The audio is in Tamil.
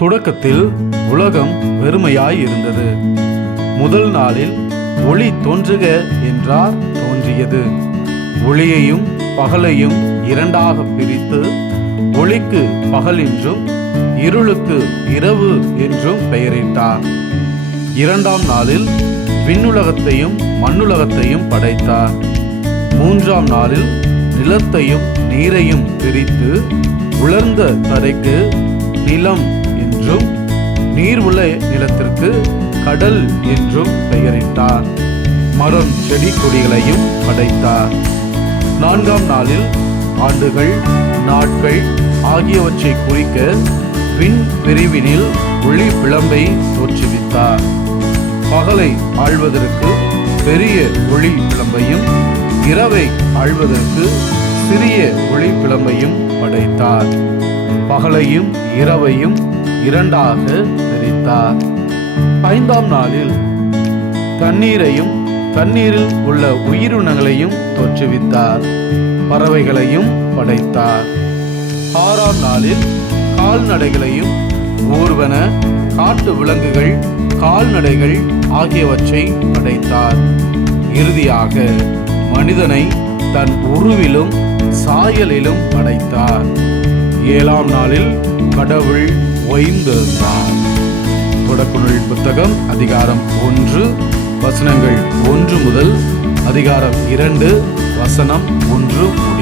தொடக்கத்தில் உலகம் வெறுமையாய் இருந்தது முதல் நாளில் ஒளி தோன்றுக என்றார் தோன்றியது. ஒளியையும் பகலையும் இரண்டாக பிரித்து ஒளிக்கு பகல் என்றும் இருளுக்கு இரவு என்றும் பெயரிட்டார். இரண்டாம் நாளில் விண்ணுலகத்தையும் மண்ணுலகத்தையும் படைத்தார். மூன்றாம் நாளில் நிலத்தையும் நீரையும் பிரித்து உலர்ந்த தரைக்கு நிலம் என்றும் நீர் உள்ள நிலத்திற்கு கடல் என்றும் பெயரிட்டார். மரம் செடி கொடிகளையும் படைத்தார். நான்காம் நாளில் ஆண்டுகள் நாட்கள் ஆகியவற்றை குறிக்க விண் பிரிவினில் ஒளி விளம்பை தோற்றுவித்தார். பகலை ஆழ்வதற்கு பெரிய ஒளி விளம்பையும் இரவை ஆழ்வதற்கு சிறிய ஒளி விளம்பையும் படைத்தார். பகலையும் இரவையும் இரண்டாக பிரித்தார். ஐந்தாம் நாளில் தண்ணீரையும் தண்ணீரில் உள்ள உயிரினங்களையும் தோற்றுவித்தார். பறவைகளையும் படைத்தார். ஆறாம் நாளில் கால்நடைகளையும் ஊர்வன காட்டு விலங்குகள் கால்நடைகள் ஆகியவற்றை படைத்தார். இறுதியாக மனிதனை தன் உருவிலும் சாயலிலும் படைத்தார். ஏழாம் நாளில் கடவுள் ஓய்ந்திருந்தார் தொடக்குநூல் புத்தகம் அதிகாரம் ஒன்று வசனங்கள் ஒன்று முதல் அதிகாரம் இரண்டு வசனம் ஒன்று முதல்